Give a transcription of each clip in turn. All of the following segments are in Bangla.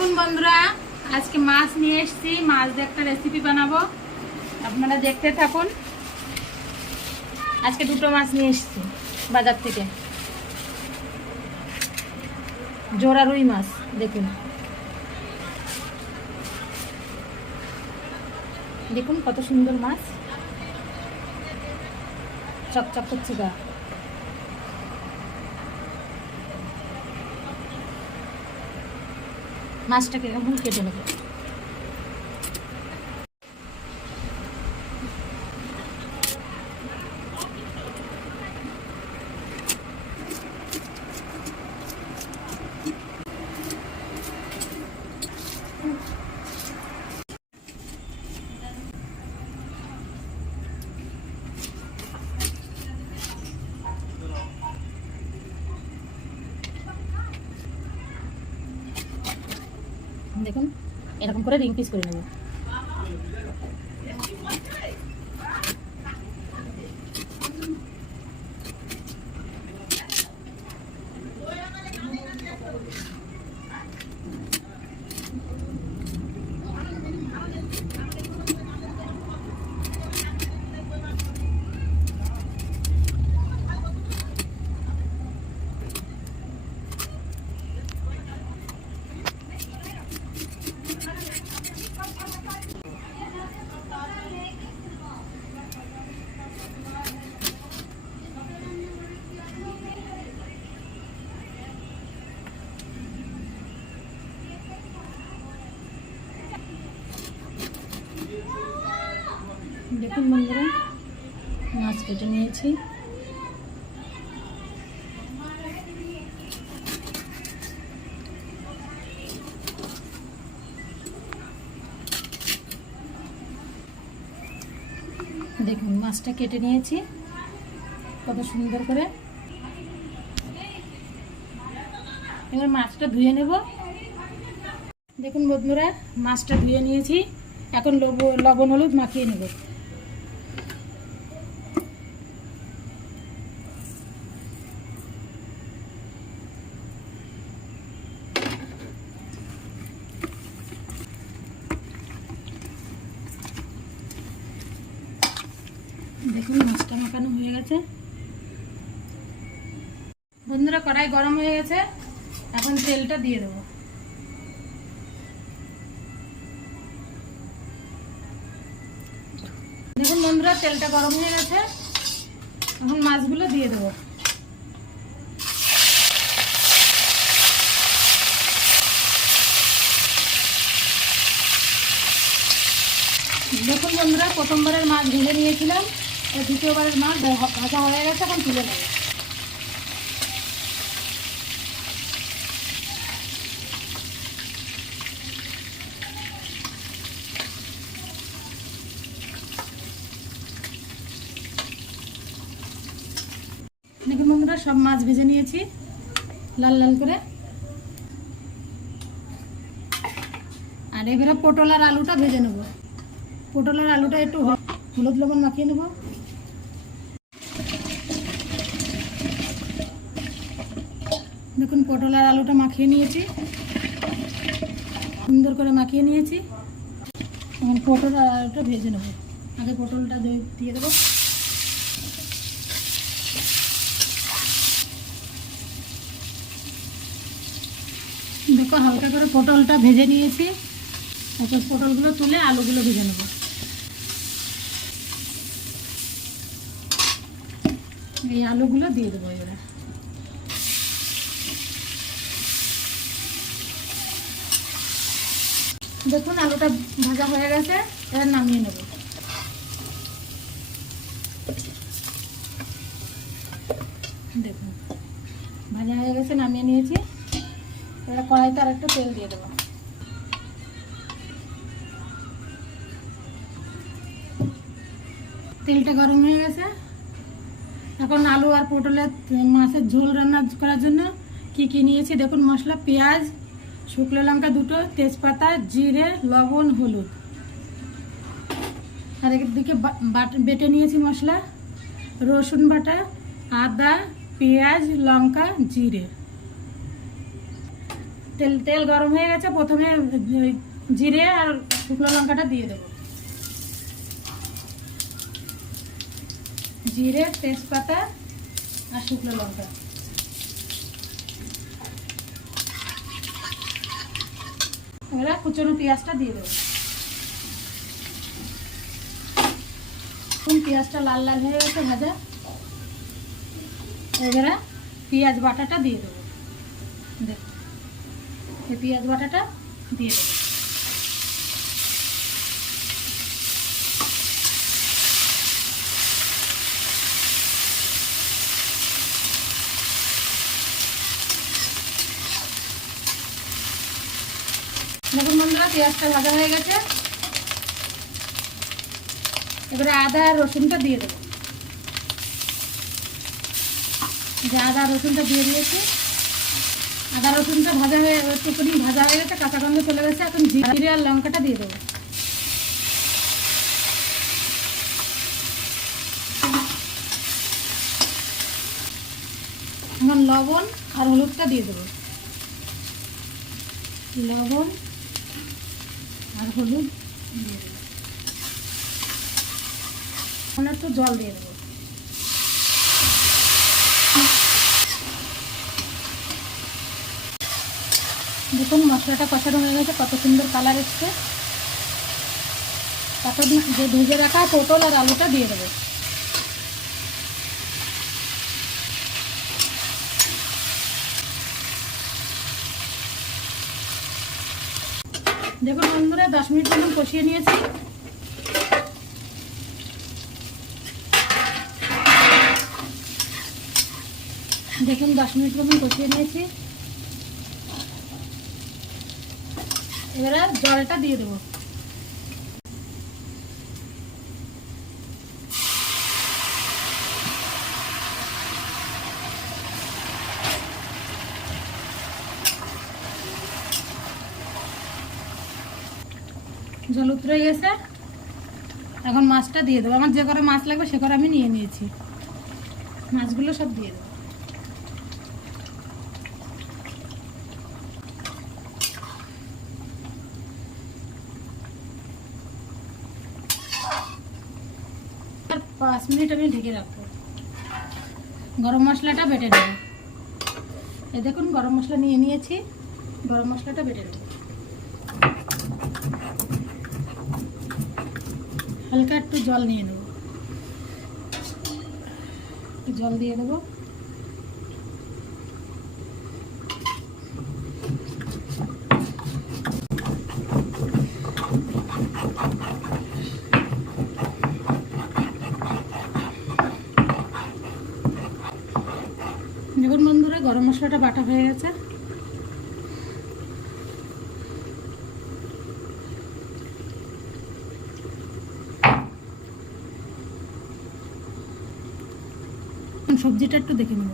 দেখুন বন্ধুরা, আজকে মাছ নিয়ে এসেছি, মাছ দিয়ে একটা রেসিপি বানাবো। আপনারা দেখতে থাকুন। আজকে দুটো মাছ নিয়ে এসেছি বাজার থেকে। জোড়া রুই মাছ, দেখুন। দেখুন কত সুন্দর মাছ। চকচক করছে গা। মাছটাকে এখন কেটে নেব দেখুন এরকম করে রিং পিস করে নেব। দেখুন বন্ধুরা, মাছ কেটে নিয়েছি। দেখুন, মাছটা কেটে নিয়েছি। কত সুন্দর করে। এবার মাছটা ধুয়ে নেব। দেখুন বন্ধুরা, মাছটা ধুয়ে নিয়েছি। এখন লব- লবণ, হলুদ মাখিয়ে নেব। দেখুন, মাছটা মাখানো হয়ে গেছে। বন্ধুরা, কড়াই গরম হয়ে গেছে। এখন তেলটা দিয়ে দেবো। দেখুন বন্ধুরা, তেলটা গরম হয়ে গেছে। এখন মাছগুলো দিয়ে দেবো। দেখুন বন্ধুরা, প্রথমবারের মাছ ভেজে নিয়েছিলাম। দ্বিতীয়বারের মাছ ভাজা হয়ে গেছে, এখন তুলে নেব। দেখুন বন্ধুরা, সব মাছ ভেজে নিয়েছি, লাল লাল করে। আর এবারে পটল আর আলুটা ভেজে নেব। পটল আর আলুটা একটু হলুদ লবণ মাখিয়ে নেব। দেখুন, পটল আর আলুটা মাখিয়ে নিয়েছি। সুন্দর করে মাখিয়ে নিয়েছি। এখন পটল আর আলুটা ভেজে নেব। আগে পটলটা দিয়ে দেবো। দেখো, হালকা করে পটলটা ভেজে নিয়েছি। তারপর পটলগুলো তুলে আলুগুলো ভেজে নেব। এই আলুগুলো দিয়ে দেবো এবারে। দেখুন, আলুটা ভাজা হয়ে গেছে, এবার নামিয়ে নেব। দেখুন, ভাজা হয়ে গেছে, নামিয়ে নিয়েছি। এবার কড়াইতে আর একটু তেল দিয়ে দেবো। তেলটা গরম হয়ে গেছে। এখন আলু আর পটলের মাছের ঝোল রান্না করার জন্য কি কি নিয়েছি? দেখুন, মশলা, পেঁয়াজ শুকনো লঙ্কা দুটো, তেজপাতা, জিরে, লবণ, হলুদ। আর একদিকে বেটে নিয়েছি মশলা। রসুন বাটা, আদা, পেঁয়াজ, লঙ্কা, জিরে। তেল তেল গরম হয়ে গেছে, প্রথমে জিরে আর শুকনো লঙ্কাটা দিয়ে দেবো। জিরে, তেজপাতা আর শুকনো লঙ্কা। এবারে কুচনো পেঁয়াজটা দিয়ে দেবো। পেঁয়াজটা লাল লাল হয়ে গেছে ভাজা। এবারে পেঁয়াজ বাটাটা দিয়ে দেবো। দেখ পেঁয়াজ বাটাটা দিয়ে দেবো দেখুন বন্ধুরা পেঁয়াজটা ভাজা হয়ে গেছে। এবারে আদা আর রসুনটা দিয়ে দেবো। যে আদা রসুনটা দিয়ে দিয়েছি। আদা রসুনটা ভাজা হয়ে একটুখানি ভাজা হয়ে গেছে, কাঁচা গন্ধ চলে গেছে, এখন জিরে আর লঙ্কাটা দিয়ে দেবো। এখন লবণ আর হলুদটা দিয়ে দেবো। লবণ আর হলুদ দিয়ে দেবো। এখন একটু জল দিয়ে দেবো। দেখুন, মশলাটা কষানো হয়ে গেছে, কত সুন্দর কালার এসছে। তারপর যে ভেজে রাখা পটল আর আলুটা দিয়ে দেবো। দেখুন বন্ধুরা, দশ মিনিট মতন কষিয়ে নিয়েছি। দেখুন, দশ মিনিট মতন কষিয়ে নিয়েছি। এবারে জলটা দিয়ে দেবো। জল উতরে গেছে। এখন মাছটা দিয়ে দেবো। আমার যে করে মাছ লাগবে সে করে আমি নিয়ে নিয়েছি। মাছগুলো সব দিয়ে দেবো। পাঁচ মিনিট আমি ঢেকে রাখব। গরম মশলাটা বেটে নেব। এ দেখুন, গরম মশলা নিয়ে নিয়েছি। গরম মশলাটা বেটে নেব। হালকা একটু জল নিয়ে নেব। একটু জল দিয়ে দেবো। দেখুন বন্ধুরা, গরম মশলাটা বাটা হয়ে গেছে। সবজিটা একটু দেখে নেব।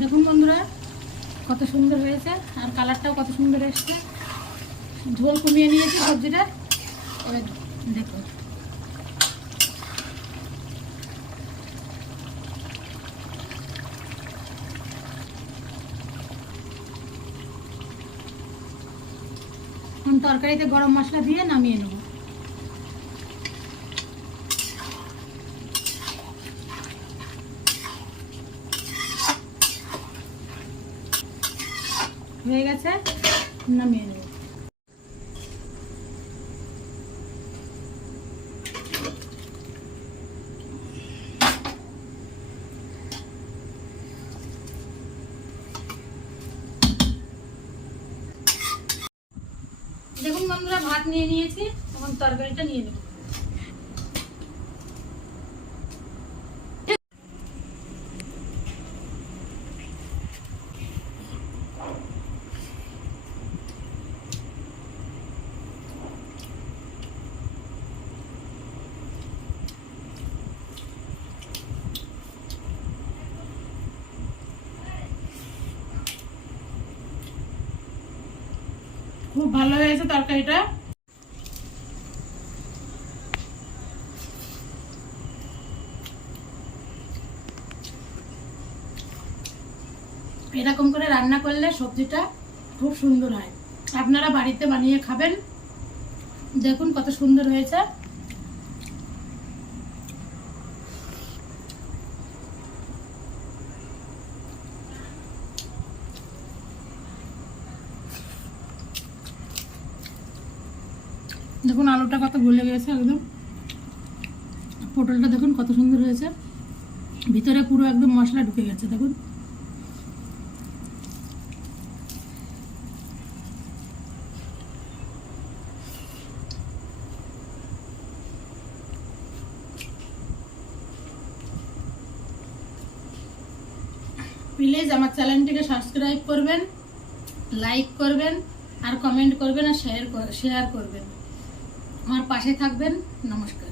দেখুন বন্ধুরা, কত সুন্দর হয়েছে, আর কালারটাও কত সুন্দর এসছে। ঝোল কমিয়ে নিয়েছি সবজিটা। এবার দেখুন। এখন তরকারিতে গরম মশলা দিয়ে নামিয়ে নেব। হয়ে গেছে নামিয়ে নেব। ভাত নিয়ে নিয়েছি তখন তরকারিটা নিয়ে নেব। খুব ভালো হয়েছে তরকারিটা। এরকম করে রান্না করলে সবজিটা খুব সুন্দর হয়। আপনারা বাড়িতে বানিয়ে খাবেন। দেখুন কত সুন্দর হয়েছে। দেখুন আলুটা কত গলে গেছে একদম। পটলটা দেখুন কত সুন্দর হয়েছে। ভিতরে পুরো একদম মশলা ঢুকে গেছে, দেখুন। প্লিজ আমার চ্যানেলটিকে সাবস্ক্রাইব করবেন, লাইক করবেন, আর কমেন্ট করবেন আর শেয়ার শেয়ার করবেন। আমার পাশে থাকবেন, নমস্কার।